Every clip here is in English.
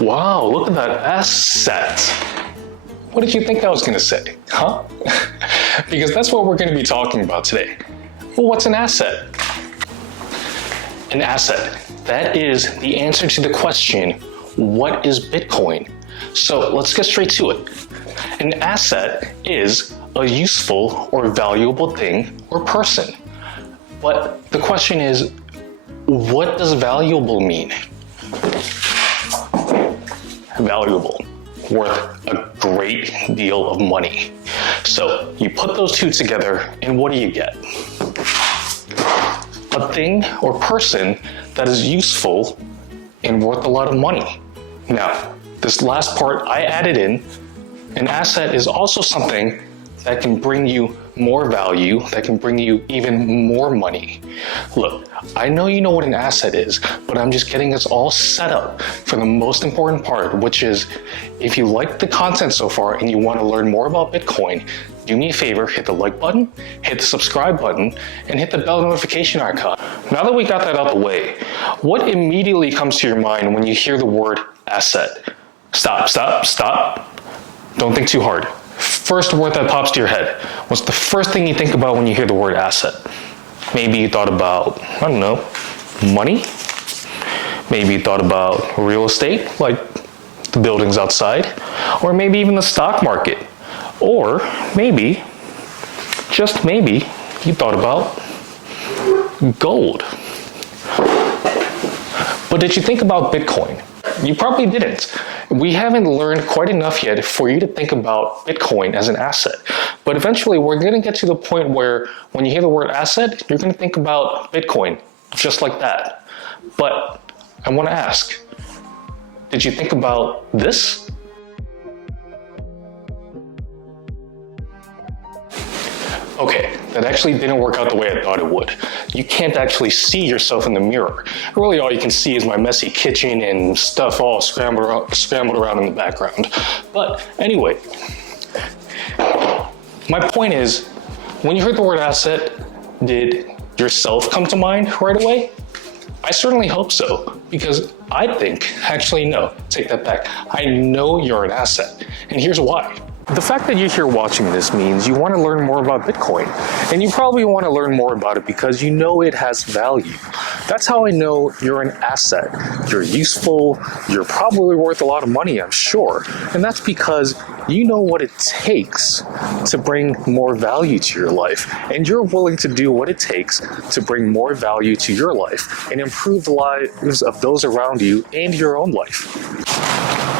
Wow, look at that asset. What did you think I was gonna say, huh? Because that's what we're gonna be talking about today. Well, what's an asset? An asset, that is the answer to the question, what is Bitcoin? So let's get straight to it. An asset is a useful or valuable thing or person. But the question is, what does valuable mean? Valuable, worth a great deal of money. So you put those two together and what do you get? A thing or person that is useful and worth a lot of money. Now, this last part I added in, an asset is also something that can bring you more value, that can bring you even more money. Look, I know you know what an asset is, but I'm just getting us all set up for the most important part, which is if you like the content so far and you want to learn more about Bitcoin, do me a favor, hit the like button, hit the subscribe button, and hit the bell notification icon. Now that we got that out the way, what immediately comes to your mind when you hear the word asset? Stop. Don't think too hard. First word that pops to your head. What's the first thing you think about when you hear the word asset? Maybe you thought about, I don't know, money? Maybe you thought about real estate, like the buildings outside, or maybe even the stock market. Or maybe, just maybe, you thought about gold. But did you think about Bitcoin? You probably didn't. We haven't learned quite enough yet for you to think about Bitcoin as an asset. But eventually we're going to get to the point where when you hear the word asset, you're going to think about Bitcoin, just like that. But I want to ask, did you think about this? Okay, that actually didn't work out the way I thought it would. You can't actually see yourself in the mirror. Really all you can see is my messy kitchen and stuff all scrambled around in the background. But anyway, my point is, when you heard the word asset, did yourself come to mind right away? I certainly hope so, because actually no, take that back. I know you're an asset, and here's why. The fact that you're here watching this means you want to learn more about Bitcoin, and you probably want to learn more about it because you know it has value. That's how I know you're an asset. You're useful, you're probably worth a lot of money, I'm sure, and that's because you know what it takes to bring more value to your life, and you're willing to do what it takes to bring more value to your life and improve the lives of those around you and your own life.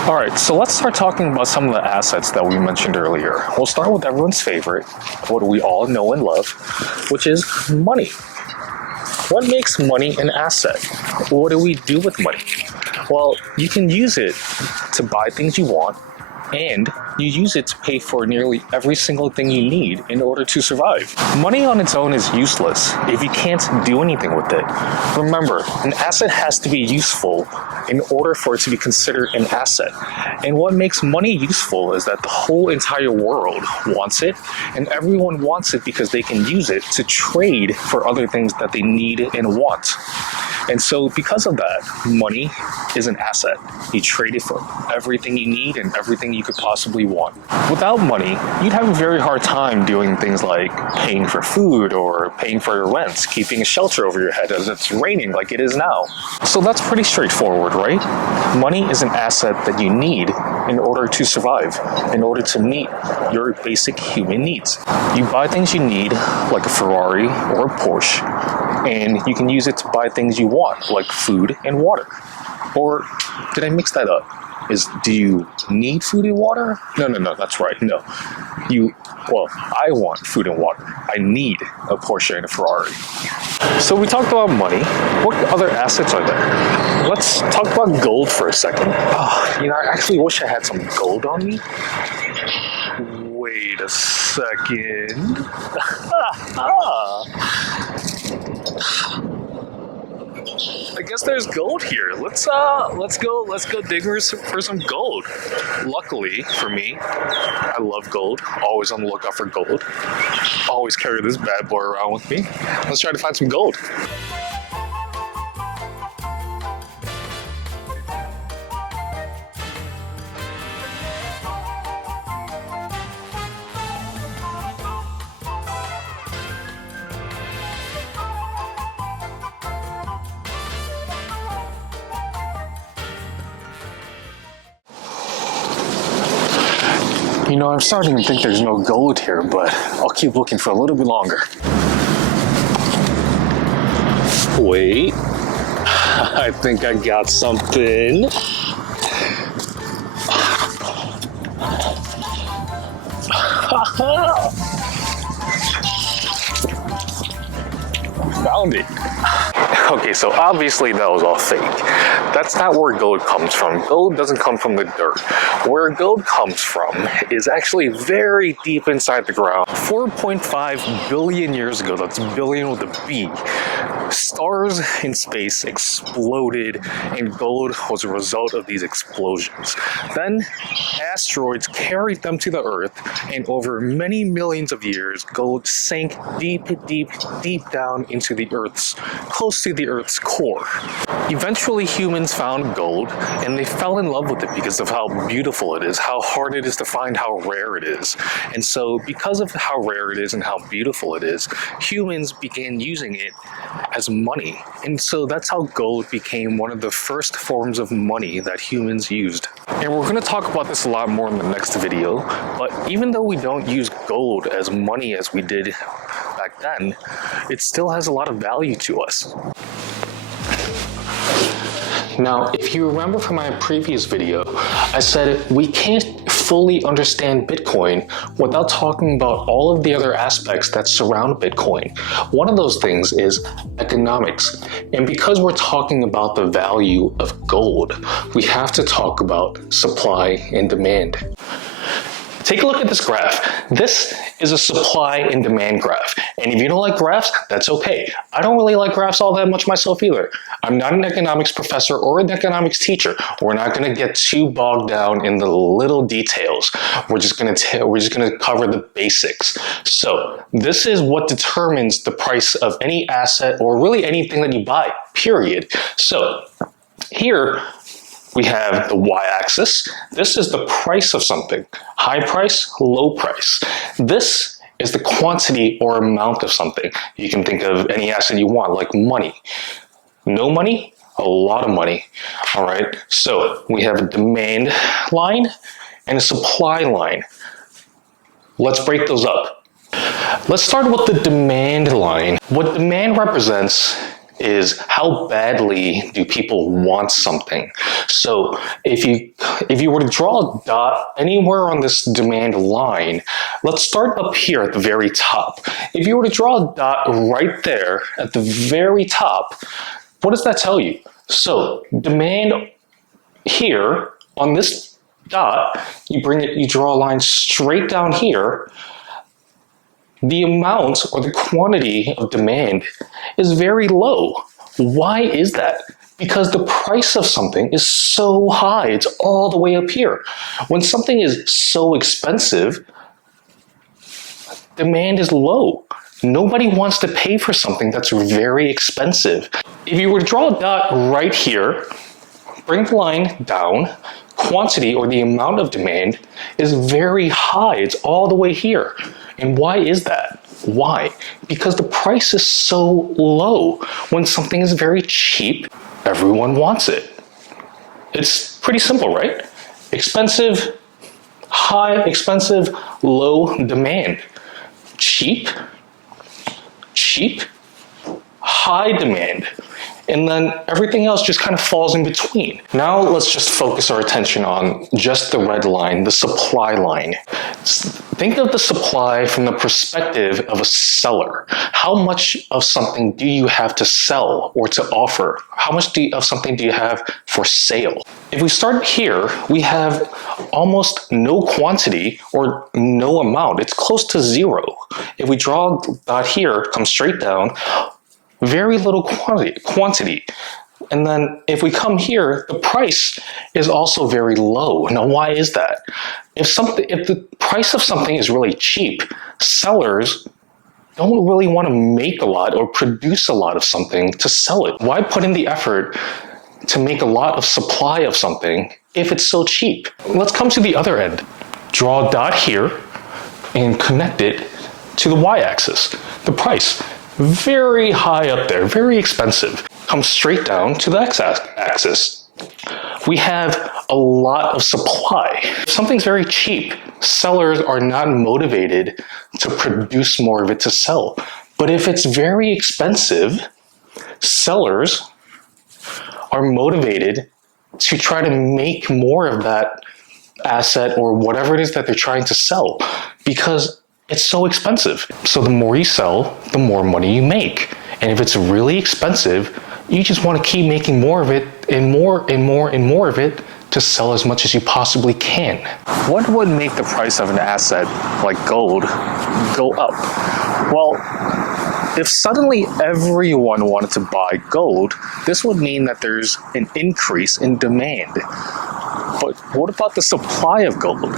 All right, so let's start talking about some of the assets that we mentioned earlier. We'll start with everyone's favorite, what we all know and love, which is money. What makes money an asset? What do we do with money? Well, you can use it to buy things you want, and you use it to pay for nearly every single thing you need in order to survive. Money on its own is useless if you can't do anything with it. Remember, an asset has to be useful in order for it to be considered an asset. And what makes money useful is that the whole entire world wants it, and everyone wants it because they can use it to trade for other things that they need and want. And so because of that, money is an asset. You trade it for everything you need and everything you could possibly want. Without money, you'd have a very hard time doing things like paying for food or paying for your rent, keeping a shelter over your head as it's raining like it is now. So that's pretty straightforward, right? Money is an asset that you need in order to survive, in order to meet your basic human needs. You buy things you need, like a Ferrari or a Porsche, and you can use it to buy things you want, like food and water. Or did I mix that up? Do you need food and water? No, that's right, no. I want food and water. I need a Porsche and a Ferrari. So we talked about money. What other assets are there? Let's talk about gold for a second. I actually wish I had some gold on me. Wait a second. I guess there's gold here. Let's go dig for some gold. Luckily for me, I love gold. Always on the lookout for gold. Always carry this bad boy around with me. Let's try to find some gold. You know, I'm starting to think there's no gold here, but I'll keep looking for a little bit longer. Wait, I think I got something. Found it. Okay, so obviously that was all fake. That's not where gold comes from. Gold doesn't come from the dirt. Where gold comes from is actually very deep inside the ground. 4.5 billion years ago, that's billion with a B, stars in space exploded and gold was a result of these explosions. Then asteroids carried them to the Earth, and over many millions of years, gold sank deep, deep, deep down into the Earth's, close to the Earth's core. Eventually humans found gold and they fell in love with it because of how beautiful it is, how hard it is to find, how rare it is. And so because of how rare it is and how beautiful it is, humans began using it as money. And so that's how gold became one of the first forms of money that humans used. And we're going to talk about this a lot more in the next video, but even though we don't use gold as money as we did back then, it still has a lot of value to us. Now, if you remember from my previous video, I said we can't fully understand Bitcoin without talking about all of the other aspects that surround Bitcoin. One of those things is economics. And because we're talking about the value of gold, we have to talk about supply and demand. Take a look at this graph. This is a supply and demand graph. And if you don't like graphs, that's okay. I don't really like graphs all that much myself either. I'm not an economics professor or an economics teacher. We're not going to get too bogged down in the little details. We're just going to cover the basics. So this is what determines the price of any asset or really anything that you buy, period. So here we have the y-axis. This is the price of something. High price, low price. This is the quantity or amount of something. You can think of any asset you want, like money. No money, a lot of money. All right, so we have a demand line and a supply line. Let's break those up. Let's start with the demand line. What demand represents is how badly do people want something. So if you were to draw a dot anywhere on this demand line, let's start up here at the very top. If you were to draw a dot right there at the very top, what does that tell you? So demand here on this dot, you draw a line straight down here. The amount or the quantity of demand is very low. Why is that? Because the price of something is so high, it's all the way up here. When something is so expensive, demand is low. Nobody wants to pay for something that's very expensive. If you were to draw a dot right here, bring the line down, quantity or the amount of demand is very high. It's all the way here. And why is that? Why? Because the price is so low. When something is very cheap, everyone wants it. It's pretty simple, right? Expensive, high, expensive, low demand. Cheap, high demand. And then everything else just kind of falls in between. Now let's just focus our attention on just the red line, the supply line. Think of the supply from the perspective of a seller. How much of something do you have to sell or to offer? How much of something do you have for sale? If we start here, we have almost no quantity or no amount. It's close to zero. If we draw a dot here, come straight down, very little quantity. And then if we come here, the price is also very low. Now, why is that? If the price of something is really cheap, sellers don't really want to make a lot or produce a lot of something to sell it. Why put in the effort to make a lot of supply of something if it's so cheap? Let's come to the other end. Draw a dot here and connect it to the y-axis, the price. Very high up there, very expensive. Come straight down to the x-axis. we have a lot of supply. If something's very cheap, sellers are not motivated to produce more of it to sell. But if it's very expensive, sellers are motivated to try to make more of that asset or whatever it is that they're trying to sell because it's so expensive. So the more you sell, the more money you make. And if it's really expensive, you just want to keep making more of it and more and more and more of it to sell as much as you possibly can. What would make the price of an asset like gold go up? Well, if suddenly everyone wanted to buy gold, this would mean that there's an increase in demand. But what about the supply of gold?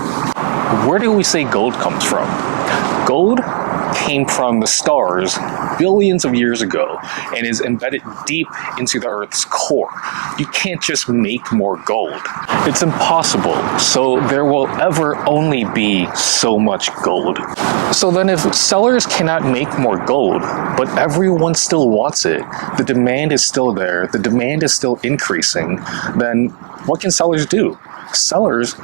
Where do we say gold comes from? Gold came from the stars billions of years ago and is embedded deep into the Earth's core. You can't just make more gold. It's impossible, so there will ever only be so much gold. So then if sellers cannot make more gold, but everyone still wants it, the demand is still there, the demand is still increasing, then what can sellers do? Sellers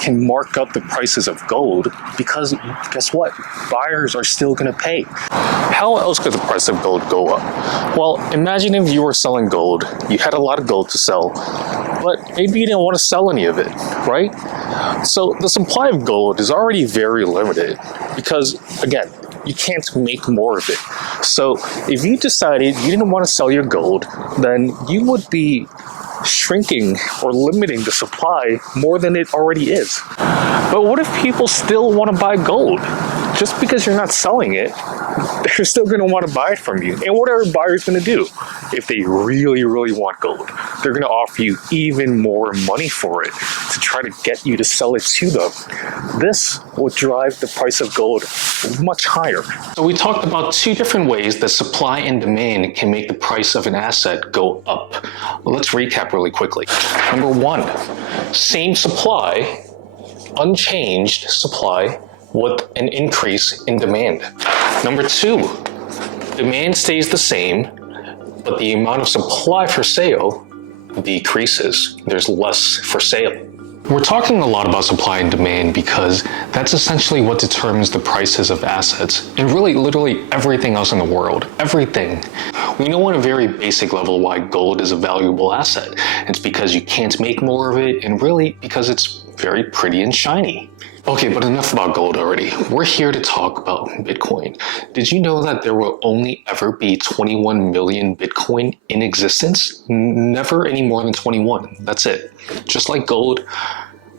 can mark up the prices of gold because guess what? Buyers are still going to pay. How else could the price of gold go up? Well, imagine if you were selling gold, you had a lot of gold to sell, but maybe you didn't want to sell any of it, right? So the supply of gold is already very limited because, again, you can't make more of it. So if you decided you didn't want to sell your gold, then you would be shrinking or limiting the supply more than it already is. But what if people still want to buy gold? Just because you're not selling it, they're still going to want to buy it from you. And what are buyers going to do? If they really, really want gold, they're going to offer you even more money for it to try to get you to sell it to them. This will drive the price of gold much higher. So we talked about two different ways that supply and demand can make the price of an asset go up. Well, let's recap really quickly. Number one, same supply, unchanged supply with an increase in demand. Number two, demand stays the same, but the amount of supply for sale decreases. There's less for sale. We're talking a lot about supply and demand because that's essentially what determines the prices of assets and really literally everything else in the world. Everything. We know on a very basic level why gold is a valuable asset. It's because you can't make more of it and really because it's very pretty and shiny. Okay, but enough about gold already. We're here to talk about Bitcoin. Did you know that there will only ever be 21 million Bitcoin in existence? Never any more than 21. That's it. Just like gold,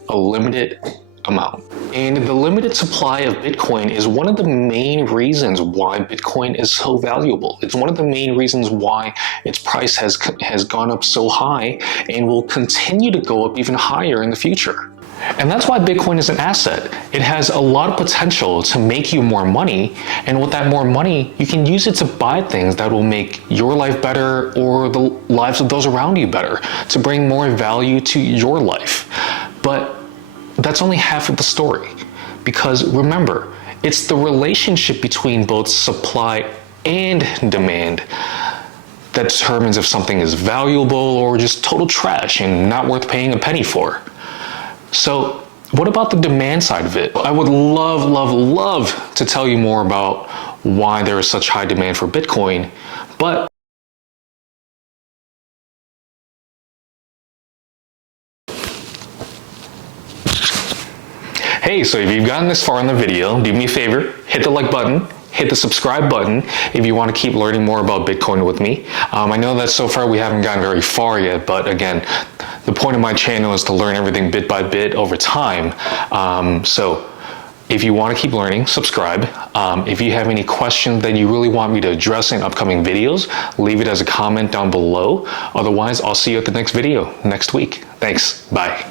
a limited amount. And the limited supply of Bitcoin is one of the main reasons why Bitcoin is so valuable. It's one of the main reasons why its price has gone up so high and will continue to go up even higher in the future. And that's why Bitcoin is an asset. It has a lot of potential to make you more money, and with that more money, you can use it to buy things that will make your life better or the lives of those around you better, to bring more value to your life. But that's only half of the story, because remember, it's the relationship between both supply and demand that determines if something is valuable or just total trash and not worth paying a penny for. So what about the demand side of it? I would love to tell you more about why there is such high demand for Bitcoin, but hey, so if you've gotten this far in the video, do me a favor, hit the like button, hit the subscribe button if you want to keep learning more about Bitcoin with me. I know that so far we haven't gotten very far yet, but again, the point of my channel is to learn everything bit by bit over time. So if you want to keep learning, subscribe. If you have any questions that you really want me to address in upcoming videos, leave it as a comment down below. Otherwise, I'll see you at the next video next week. Thanks. Bye.